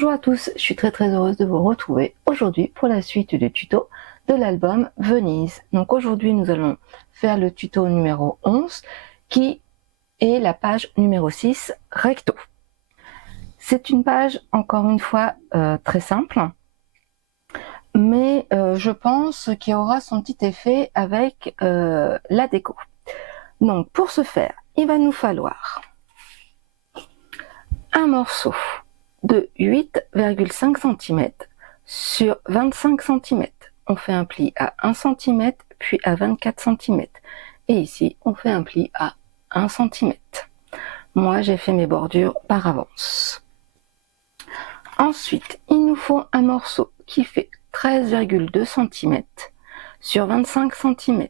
Bonjour à tous, je suis très heureuse de vous retrouver aujourd'hui pour la suite du tuto de l'album Venise. Donc aujourd'hui nous allons faire le tuto numéro 11 qui est la page numéro 6 recto. C'est une page encore une fois très simple, mais je pense qu'il y aura son petit effet avec la déco. Donc pour ce faire, il va nous falloir un morceau de 8,5 cm sur 25 cm. On fait un pli à 1 cm, puis à 24 cm. Et ici, on fait un pli à 1 cm. Moi, j'ai fait mes bordures par avance. Ensuite, il nous faut un morceau qui fait 13,2 cm sur 25 cm.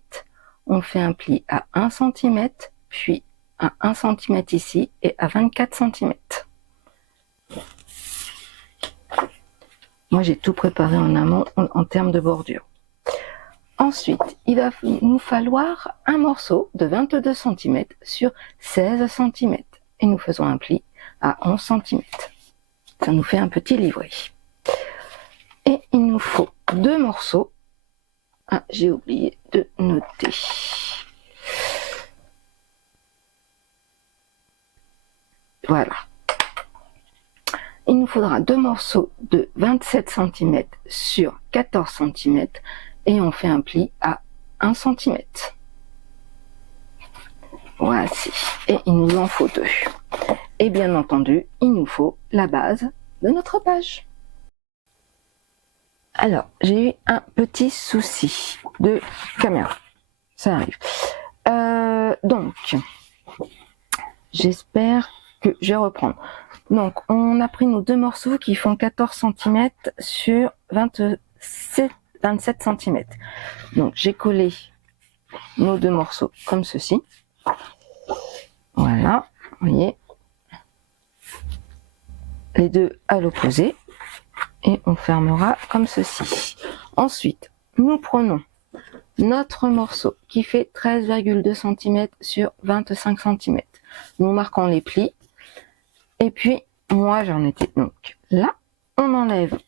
On fait un pli à 1 cm, puis à 1 cm ici et à 24 cm. Moi, j'ai tout préparé en amont en termes de bordure. Ensuite, il va nous falloir un morceau de 22 cm sur 16 cm. Et nous faisons un pli à 11 cm. Ça nous fait un petit livret. Et il nous faut deux morceaux. Ah, j'ai oublié de noter. Voilà. Il nous faudra deux morceaux de 27 cm sur 14 cm et on fait un pli à 1 cm. Voici. Et il nous en faut deux. Et bien entendu, il nous faut la base de notre page. Alors, j'ai eu un petit souci de caméra. Ça arrive. Donc, j'espère que je vais reprendre. Donc, on a pris nos deux morceaux qui font 14 cm sur 27 cm. Donc, j'ai collé nos deux morceaux comme ceci. Voilà, vous voyez. Les deux à l'opposé. Et on fermera comme ceci. Ensuite, nous prenons notre morceau qui fait 13,2 cm sur 25 cm. Nous marquons les plis. Et puis, moi, j'en étais donc là. On enlève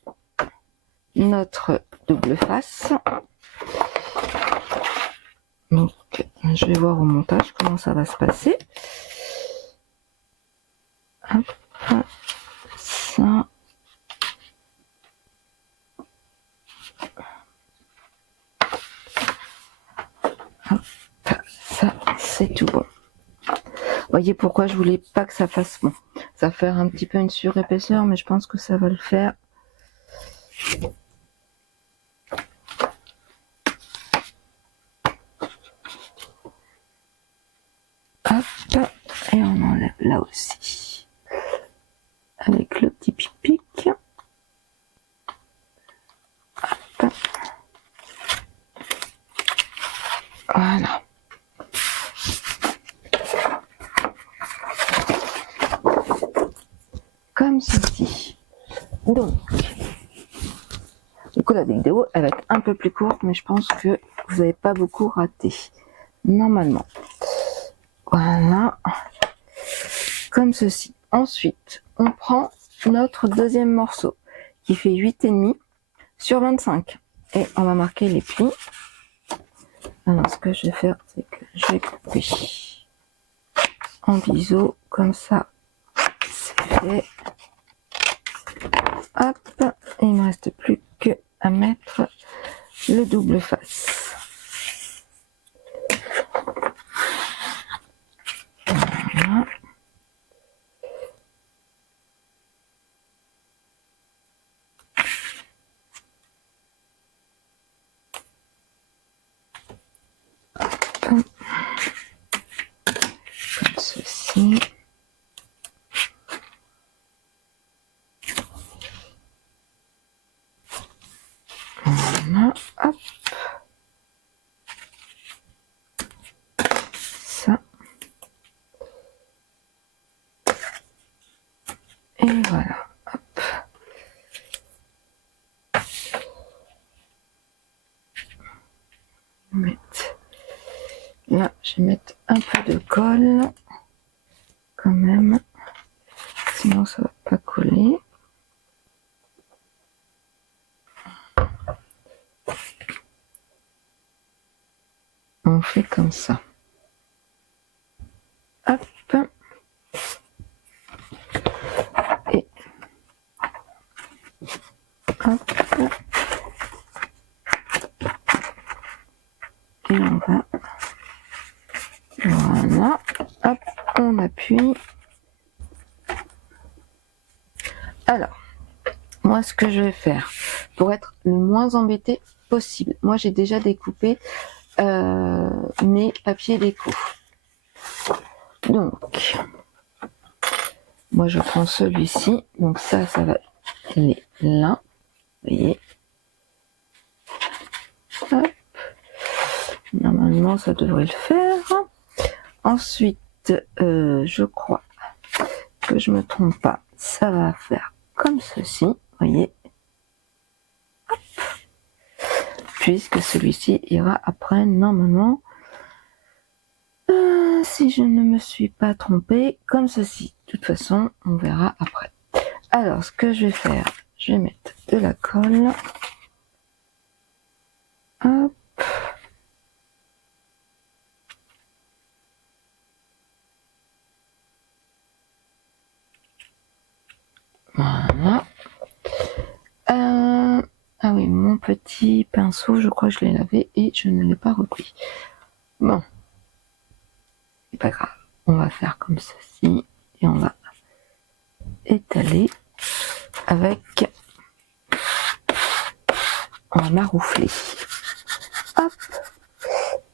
notre double face. Donc, je vais voir au montage comment ça va se passer. Hop, ça. Hop, ça, c'est tout bon. Voyez pourquoi je voulais pas que ça fasse bon. Ça va faire un petit peu une surépaisseur, mais je pense que ça va le faire. Hop, et on enlève là aussi. Avec le petit pic. Hop. Voilà. Comme ceci. Donc, du coup la vidéo elle va être un peu plus courte, mais je pense que vous n'avez pas beaucoup raté normalement. Voilà, comme ceci. Ensuite, on prend notre deuxième morceau qui fait 8,5 sur 25 et on va marquer les plis. Alors ce que je vais faire, c'est que je vais couper en biseau comme ça. C'est fait. Hop, et il ne me reste plus que à mettre le double face. Voilà. Comme ceci. Voilà, hop. Ça. Et voilà, hop. Là, je vais mettre un peu de colle quand même, sinon ça va pas coller. on fait comme ça. Hop. Et hop. Et on va, voilà, hop, on appuie. Alors, moi ce que je vais faire, pour être le moins embêté possible, moi j'ai déjà découpé mes papiers déco. Donc, moi je prends celui-ci, donc ça va aller là, vous voyez. Hop. Normalement ça devrait le faire. Ensuite, je crois que je me trompe pas, ça va faire comme ceci, vous voyez. Hop. Puisque celui-ci ira après normalement, si je ne me suis pas trompée, comme ceci. De toute façon, on verra après. Alors, ce que je vais faire, je vais mettre de la colle. Hop. Voilà. Ah oui, mon petit pinceau, je crois que je l'ai lavé et je ne l'ai pas repris. Bon, c'est pas grave. On va faire comme ceci et on va étaler avec, on va maroufler. Hop.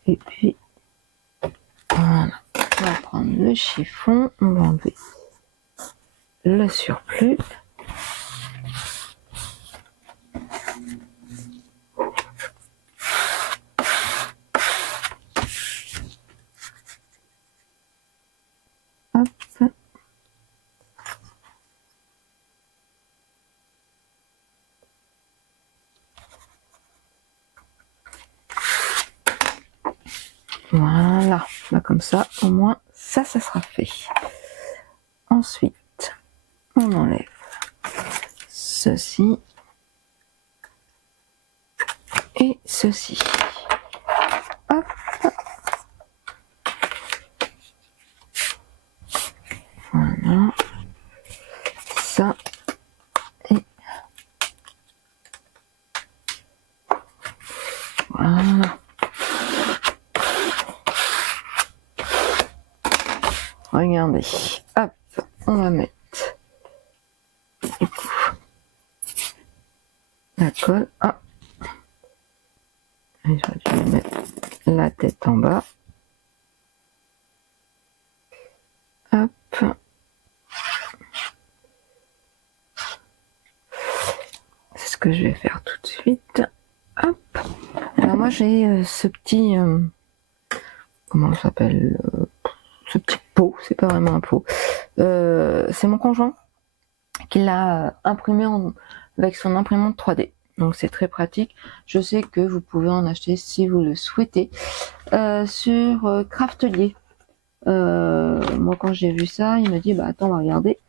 Et puis, voilà. On va prendre le chiffon, on va enlever le surplus. Hop. Voilà, bah comme ça, au moins, ça sera fait. Ensuite, on enlève ceci et ceci. Hop. Voilà. Ça et voilà. Regardez. Hop, on va mettre la colle. Ah. Et j'aurais dû mettre la tête en bas. Hop. C'est ce que je vais faire tout de suite. Hop. Alors moi j'ai ce petit... comment ça s'appelle, ce petit pot, c'est pas vraiment un pot. C'est mon conjoint qui l'a imprimé avec son imprimante 3D. Donc c'est très pratique. Je sais que vous pouvez en acheter si vous le souhaitez sur Craftelier. Moi quand j'ai vu ça, il m'a dit bah attends, on va regarder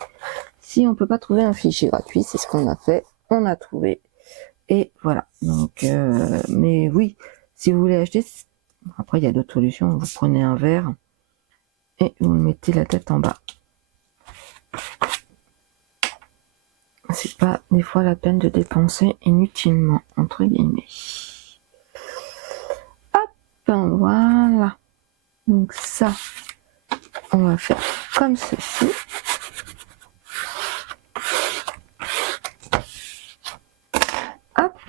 si on peut pas trouver un fichier gratuit. C'est ce qu'on a fait. On a trouvé et voilà. Donc mais oui, si vous voulez acheter, après il y a d'autres solutions. Vous prenez un verre et vous mettez la tête en bas. C'est pas des fois la peine de dépenser inutilement, entre guillemets. Hop, voilà. Donc ça, on va faire comme ceci. Hop,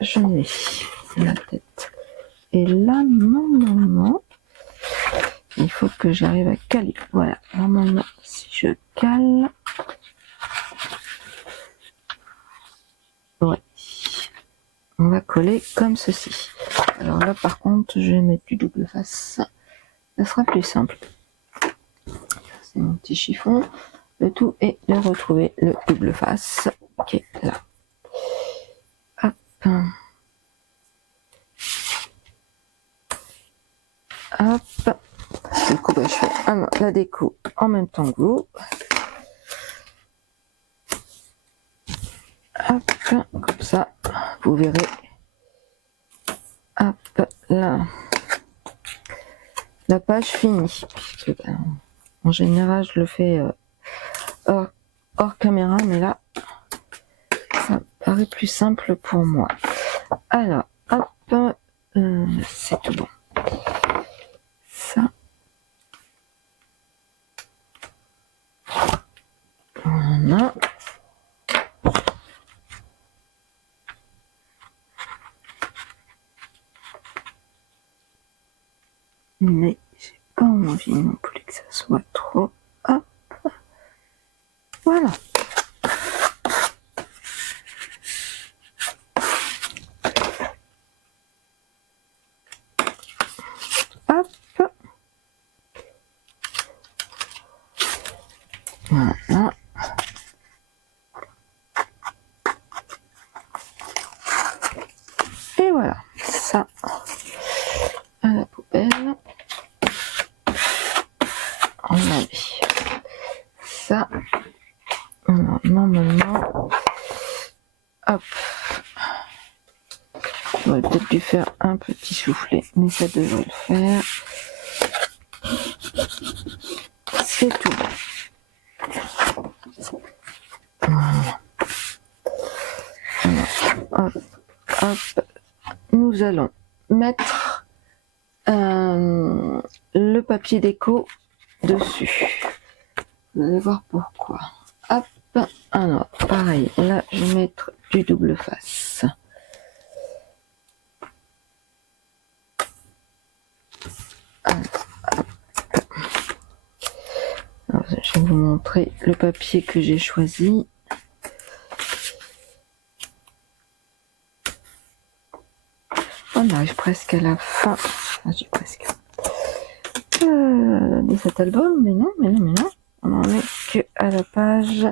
je mets la tête. Et là, normalement, il faut que j'arrive à caler. Voilà, normalement, si je cale... Ouais. On va coller comme ceci. Alors là, par contre, je vais mettre du double face. Ça sera plus simple. C'est mon petit chiffon. Le tout est de retrouver le double face qui est là. Hop. Hop. Du coup, bah, je fais la déco en même temps que vous. Hop, comme ça, vous verrez. Hop, là. la page finie, puisque en général je le fais hors caméra, mais là ça paraît plus simple pour moi. Alors hop, c'est tout bon. Ça, voilà. Mais j'ai pas envie non plus que ça soit trop. Hop, voilà. Hop, voilà. Et voilà, ça à la poubelle. On a mis ça. Alors, normalement, hop, j'aurais peut-être dû faire un petit soufflet, mais ça devrait le faire. C'est tout. Voilà. Alors, hop, hop. Nous allons mettre le papier déco dessus. Vous allez voir pourquoi. Hop, alors pareil, là je vais mettre du double face. Alors, je vais vous montrer le papier que j'ai choisi. On arrive presque à la fin. J'ai presque de cet album, mais non. On en est que à la page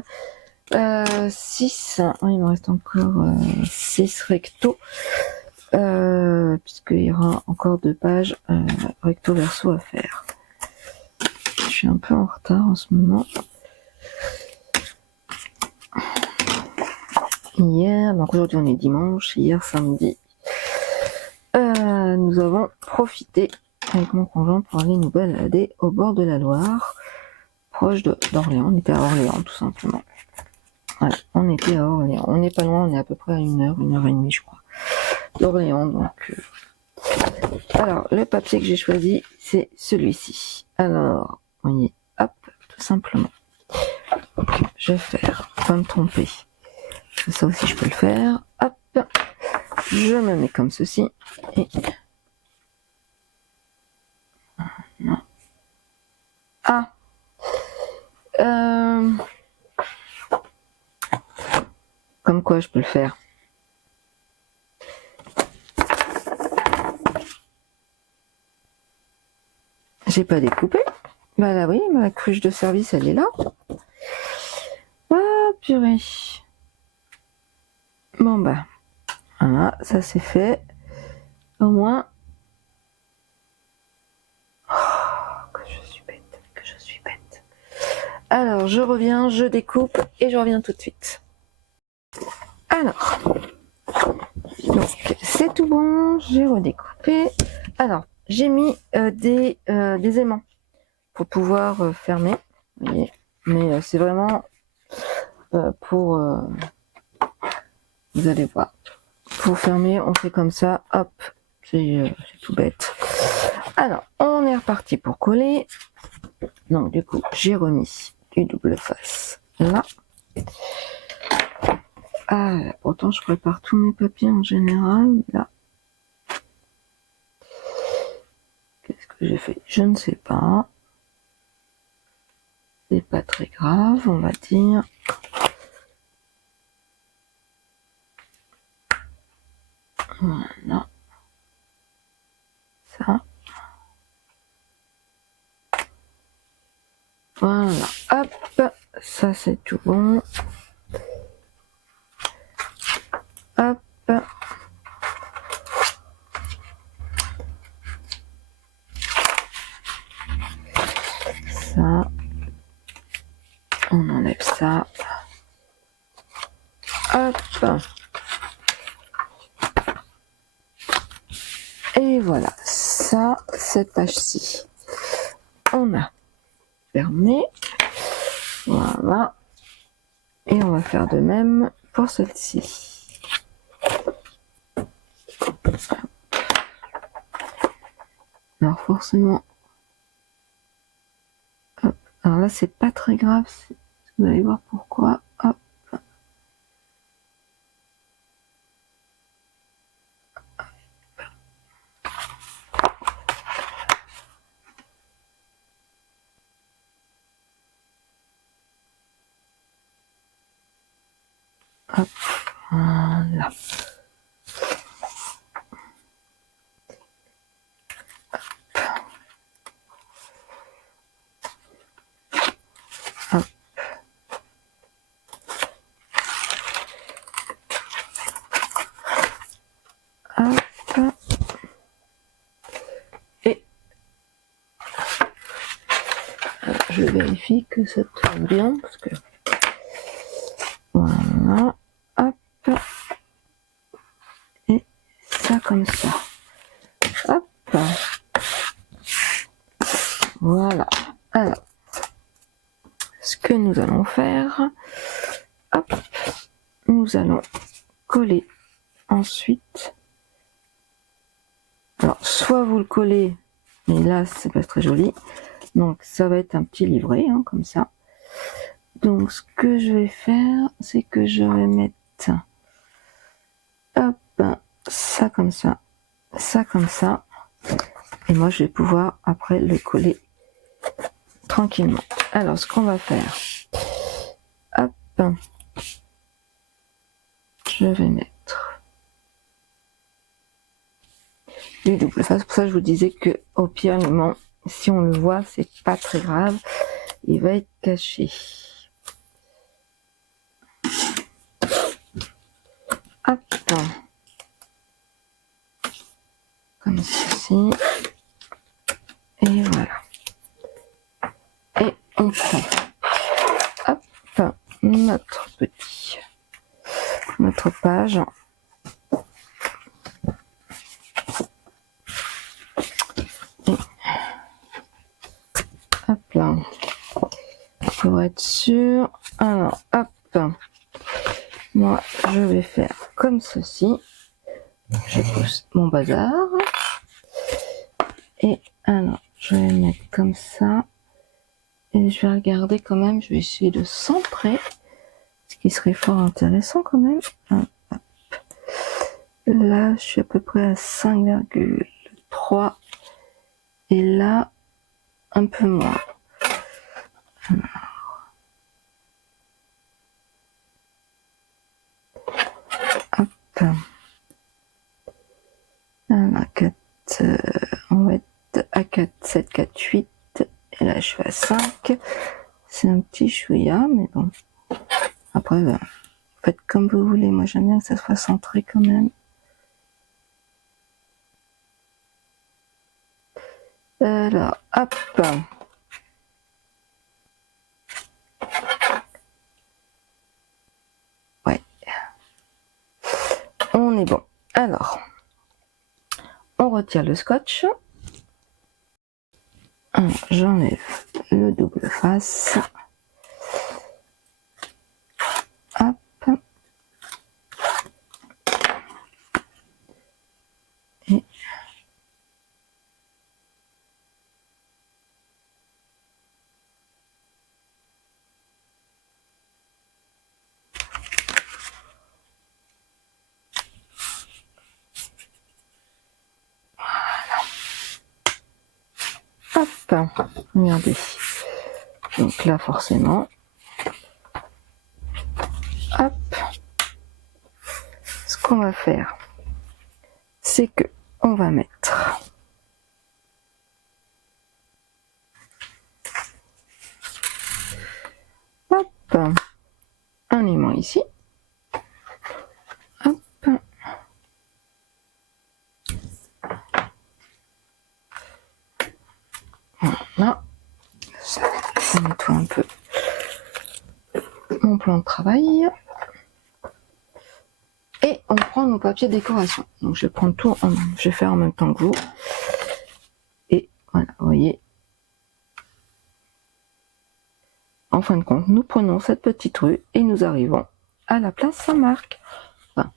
6. Il me reste encore 6 recto. Puisqu'il y aura encore 2 pages recto verso à faire. Je suis un peu en retard en ce moment. Hier, donc aujourd'hui on est dimanche, hier samedi, nous avons profité avec mon conjoint pour aller nous balader au bord de la Loire, proche d'Orléans. On était à Orléans tout simplement. Voilà, on était à Orléans. On n'est pas loin, on est à peu près à 1h et demie je crois d'Orléans. Donc, alors le papier que j'ai choisi c'est celui-ci. Alors, vous voyez, hop, tout simplement. Donc, je vais faire, pas me tromper. Ça aussi je peux le faire. Hop, je me mets comme ceci et ah, comme quoi je peux le faire. J'ai pas découpé. Bah là oui, ma cruche de service elle est là. Ah purée. Bon bah voilà, ça c'est fait. Au moins. Oh, que je suis bête. Alors je reviens, je découpe et je reviens tout de suite. Alors, donc c'est tout bon, j'ai redécoupé. Alors, j'ai mis des aimants pour pouvoir fermer. Vous voyez, mais c'est vraiment pour, vous allez voir, pour fermer, on fait comme ça, hop, c'est tout bête. Alors, on est reparti pour coller. Donc du coup, j'ai remis du double face là. Ah, pourtant je prépare tous mes papiers en général, là. Qu'est-ce que j'ai fait? Je ne sais pas. C'est pas très grave, on va dire. Voilà. Ça. Voilà. Hop. Ça c'est tout bon. Hop. Ça. On enlève ça. Hop. Et voilà. Ça, cette page-ci. on a fermé. Voilà. Et on va faire de même pour celle-ci. Alors forcément, hop. Alors là c'est pas très grave, vous allez voir pourquoi. Hop. Hop, voilà. Hop. Hop. Et je vérifie que ça tourne bien parce que voilà. Hop. Et ça comme ça. Hop. Voilà. Alors, ce que nous allons faire, hop, nous allons coller ensuite. Alors, soit vous le collez, mais là, c'est pas très joli. Donc, ça va être un petit livret, hein, comme ça. Donc, ce que je vais faire, c'est que je vais mettre, hop, ça comme ça, ça comme ça. Et moi, je vais pouvoir, après, le coller tranquillement. Alors, ce qu'on va faire, hop, je vais mettre du double face. Pour ça, je vous disais que au pire, si on le voit, c'est pas très grave. Il va être caché. Hop, comme ceci. Et voilà. Et on prend, hop, notre page. Et hop là. Pour être sûr. Alors, hop. Moi, je vais faire comme ceci. Je pousse mon bazar. Et alors, je vais mettre comme ça. Et je vais regarder quand même, je vais essayer de centrer, ce qui serait fort intéressant quand même. Hop. Là, je suis à peu près à 5,3 et là, un peu moins. Alors. Hop. Alors, 4, on va être à 4, 7, 4, 8. Et là, je suis à 5. C'est un petit chouïa, mais bon. Après, ben, faites comme vous voulez. Moi, j'aime bien que ça soit centré quand même. Alors, hop. Ouais. On est bon. Alors, on retire le scotch. J'enlève le double face. Hop. Et hop, regardez. Donc là, forcément, hop, ce qu'on va faire, c'est que on va mettre hop, un aimant ici. Hop. Voilà. Ça nettoie un peu mon plan de travail. Et on prend nos papiers de décoration. Donc je vais prendre je vais faire en même temps que vous. Et voilà, vous voyez, en fin de compte, nous prenons cette petite rue et nous arrivons à la place Saint-Marc. Enfin,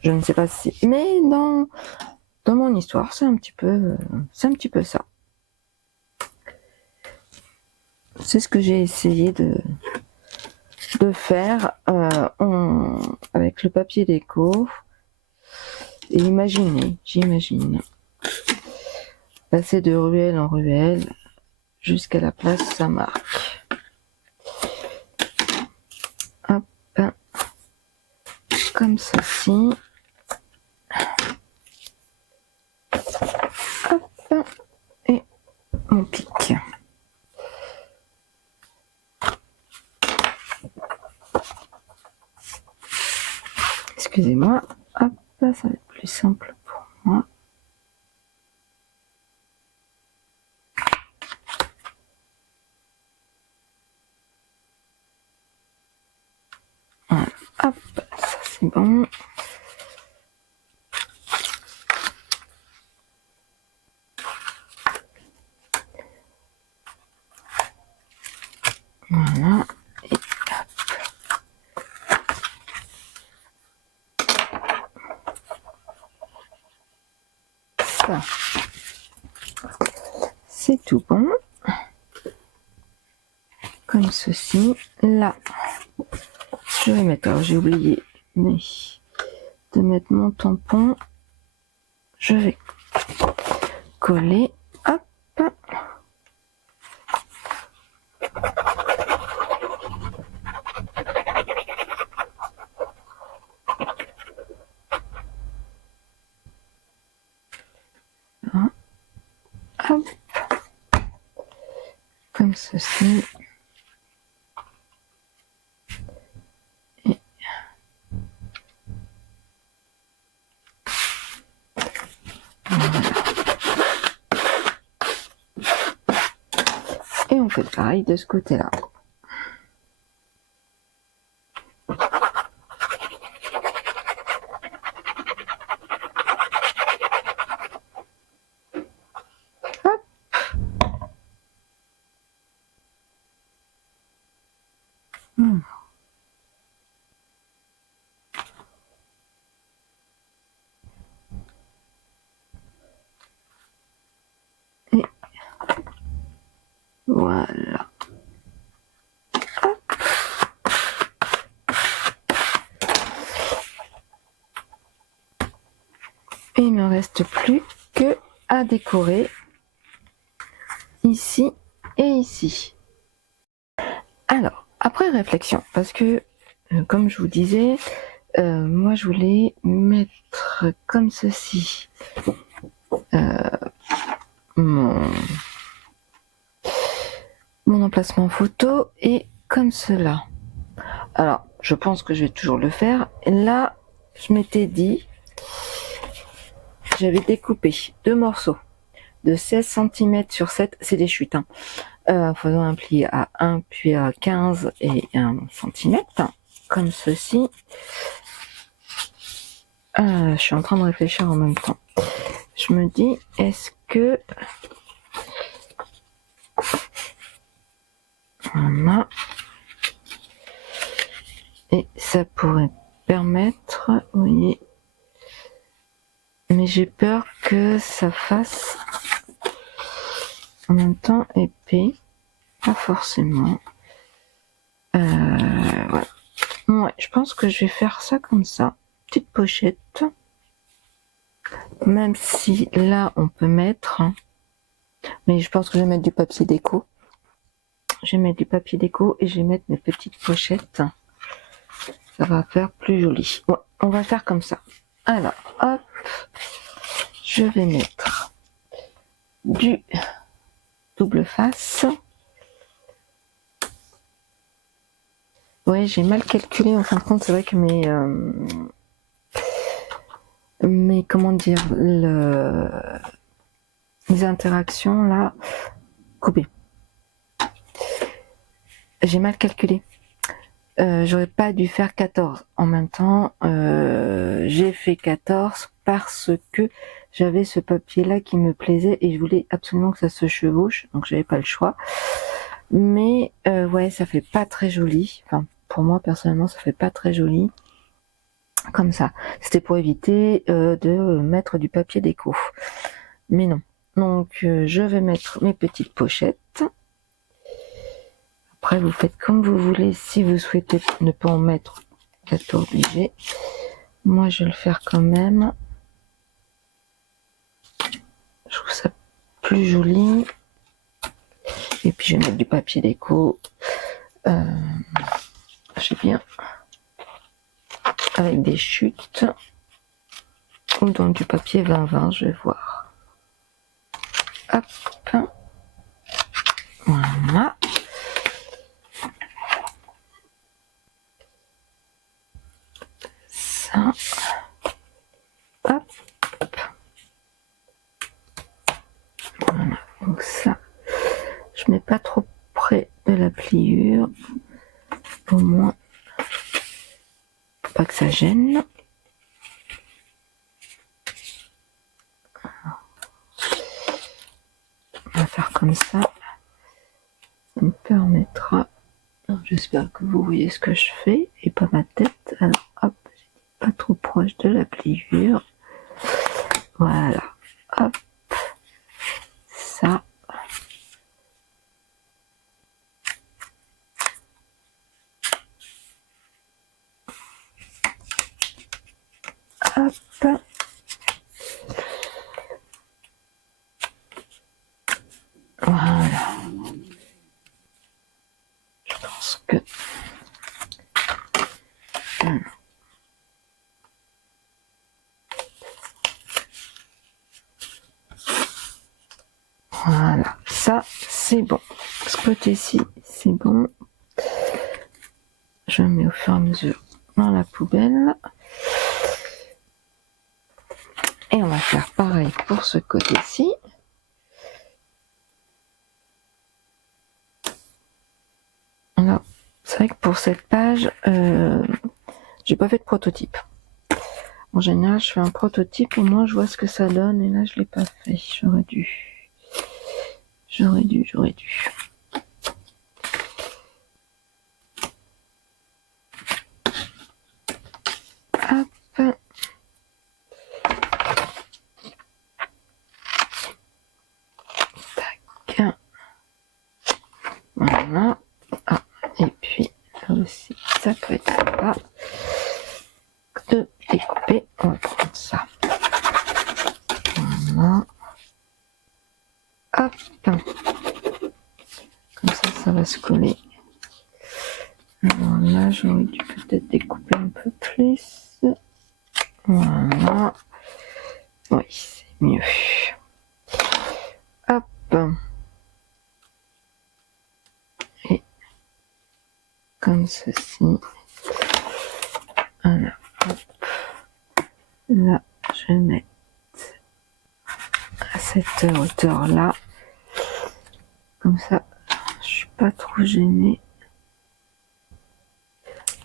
je ne sais pas si, mais dans mon histoire, c'est un petit peu ça. C'est ce que j'ai essayé de faire avec le papier déco. Et j'imagine passer de ruelle en ruelle jusqu'à la place Saint-Marc. Hop, comme ceci. Hop, et mon pic. Excusez-moi, hop, ça va être plus simple pour moi. Voilà, hop, ça c'est bon. Voilà, et hop. Ça, c'est tout bon. Comme ceci. Là, je vais mettre, alors j'ai oublié de mettre mon tampon. Je vais coller. Hop. Hop. Comme ceci. Et voilà. Et on fait pareil de ce côté-là. Et voilà. Et il ne me reste plus que à décorer ici et ici. Alors, après réflexion, parce que comme je vous disais, moi je voulais mettre comme ceci mon emplacement photo et comme cela. Alors, je pense que je vais toujours le faire. Et là, je m'étais dit, j'avais découpé 2 morceaux de 16 cm sur 7, c'est des chutes, hein, faisant un pli à 1, puis à 15 et 1 cm, comme ceci. Je suis en train de réfléchir en même temps. Je me dis, est-ce que... Voilà. Et ça pourrait permettre, vous voyez, mais j'ai peur que ça fasse en même temps épais, pas forcément. Voilà. Ouais, je pense que je vais faire ça comme ça, petite pochette, même si là on peut mettre, mais je pense que je vais mettre du papier déco. Je vais mettre du papier déco et je vais mettre mes petites pochettes. Ça va faire plus joli. Ouais, on va faire comme ça. Alors, hop, je vais mettre du double face. Ouais, j'ai mal calculé en fin de compte. C'est vrai que mes comment dire, les interactions là, coupées. J'ai mal calculé. J'aurais pas dû faire 14 en même temps. J'ai fait 14 parce que j'avais ce papier là qui me plaisait et je voulais absolument que ça se chevauche, donc j'avais pas le choix. Mais ouais, ça fait pas très joli. Enfin, pour moi personnellement, ça fait pas très joli. Comme ça. C'était pour éviter de mettre du papier déco. Mais non. Donc je vais mettre mes petites pochettes. Après, vous faites comme vous voulez. Si vous souhaitez ne pas en mettre, vous êtes obligé. Moi, je vais le faire quand même. Je trouve ça plus joli. Et puis, je vais mettre du papier déco. Je sais bien. Avec des chutes. Ou dans du papier 20-20, je vais voir. Hop. Voilà. Ça. Hop. Voilà. Donc ça. Je mets pas trop près de la pliure. Au moins, pas que ça gêne. On va faire comme ça. Ça me permettra. J'espère que vous voyez ce que je fais et pas ma tête. Alors hop, pas trop proche de la pliure. Voilà. Hop. Ça. Hop. Voilà. Je pense que... Voilà. Ça, c'est bon. Ce côté-ci, c'est bon. Je mets au fur et à mesure dans la poubelle. Et on va faire pareil pour ce côté-ci. Alors, c'est vrai que pour cette page, j'ai pas fait de prototype. En général, je fais un prototype, au moins je vois ce que ça donne, et là je l'ai pas fait. J'aurais dû. Hop. Tac. Voilà. Ah, et puis là aussi, ça peut être sympa de découper. On va prendre ça. Voilà. Hop. Comme ça va se coller. Alors là, j'aurais dû peut-être découper un peu plus. Voilà. Oui, c'est mieux. Hop. Et comme ceci. Voilà. Hop. Là, je vais mettre à cette hauteur-là. Comme ça, je suis pas trop gênée.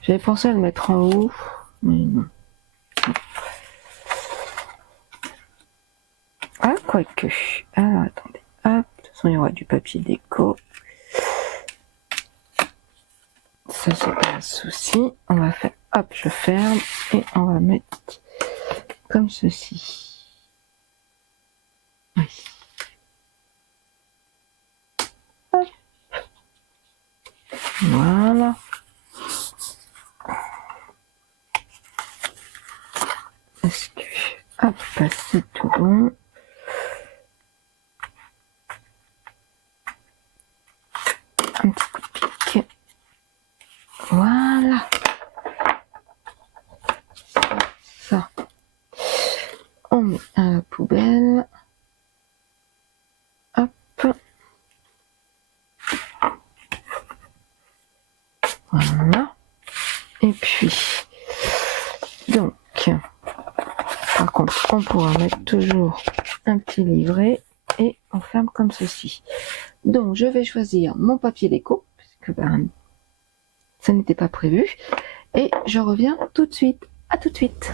J'avais pensé à le mettre en haut, mais non. Ah, quoique. Alors, attendez. Hop, de toute façon, il y aura du papier déco. Ça, c'est pas un souci. On va faire, hop, je ferme et on va mettre comme ceci. Oui. Hop. Voilà. Est-ce que, hop, c'est tout bon. Un petit coup de pic. Voilà. Ça. On met à la poubelle. Hop. Voilà. Et puis, donc, par contre, on pourra mettre toujours un petit livret et on ferme comme ceci. Donc, je vais choisir mon papier déco, puisque ben, ça n'était pas prévu. Et je reviens tout de suite. À tout de suite.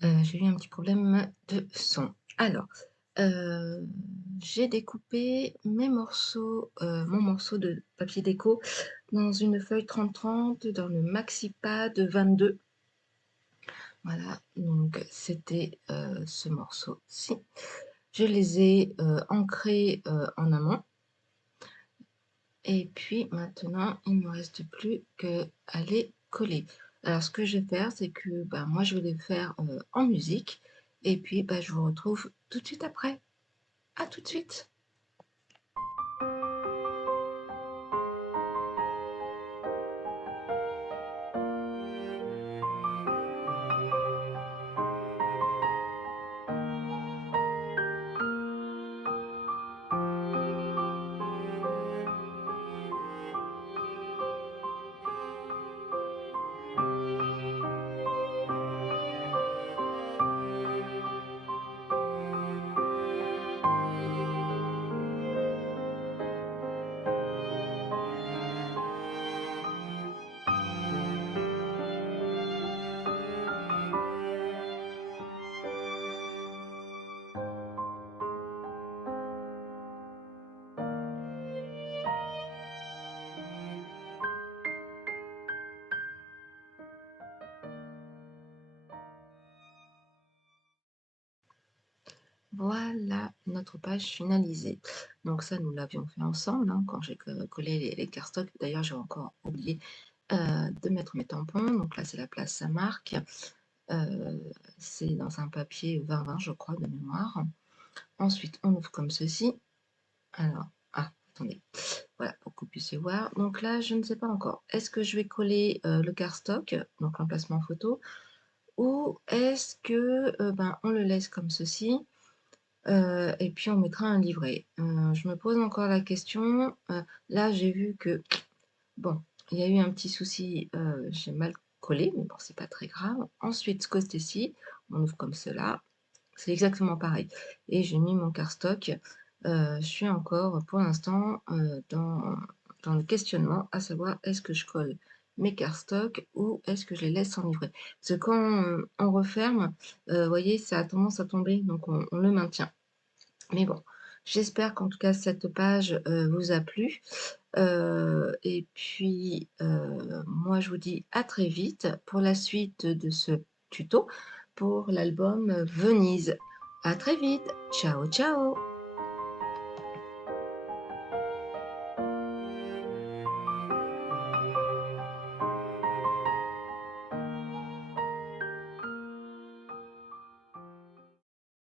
J'ai eu un petit problème de son. Alors, j'ai découpé mes morceaux, mon morceau de papier déco dans une feuille 30-30 dans le MaxiPad 22. Voilà, donc c'était ce morceau-ci. Je les ai ancrés en amont. Et puis maintenant, il ne me reste plus qu'à les coller. Alors ce que je vais faire, c'est que moi je vais les faire en musique. Et puis je vous retrouve tout de suite après. À tout de suite. Voilà notre page finalisée. Donc ça, nous l'avions fait ensemble quand j'ai collé les cardstocks. D'ailleurs, j'ai encore oublié de mettre mes tampons. Donc là, c'est la place Saint-Marc. C'est dans un papier 20-20, je crois, de mémoire. Ensuite, on ouvre comme ceci. Alors, attendez. Voilà, pour que vous puissiez voir. Donc là, je ne sais pas encore. Est-ce que je vais coller le cardstock, donc l'emplacement photo, ou est-ce que on le laisse comme ceci et puis on mettra un livret. Je me pose encore la question. Là, j'ai vu que, bon, il y a eu un petit souci, j'ai mal collé, mais bon, c'est pas très grave. Ensuite, ce côté-ci, on ouvre comme cela. C'est exactement pareil. Et j'ai mis mon cardstock. Je suis encore, pour l'instant, dans le questionnement, à savoir, est-ce que je colle mes cardstocks ou est-ce que je les laisse en livret? Parce que quand on referme, vous voyez, ça a tendance à tomber, donc on le maintient. Mais bon, j'espère qu'en tout cas cette page vous a plu. Et puis, moi je vous dis à très vite pour la suite de ce tuto pour l'album Venise. À très vite. Ciao, ciao.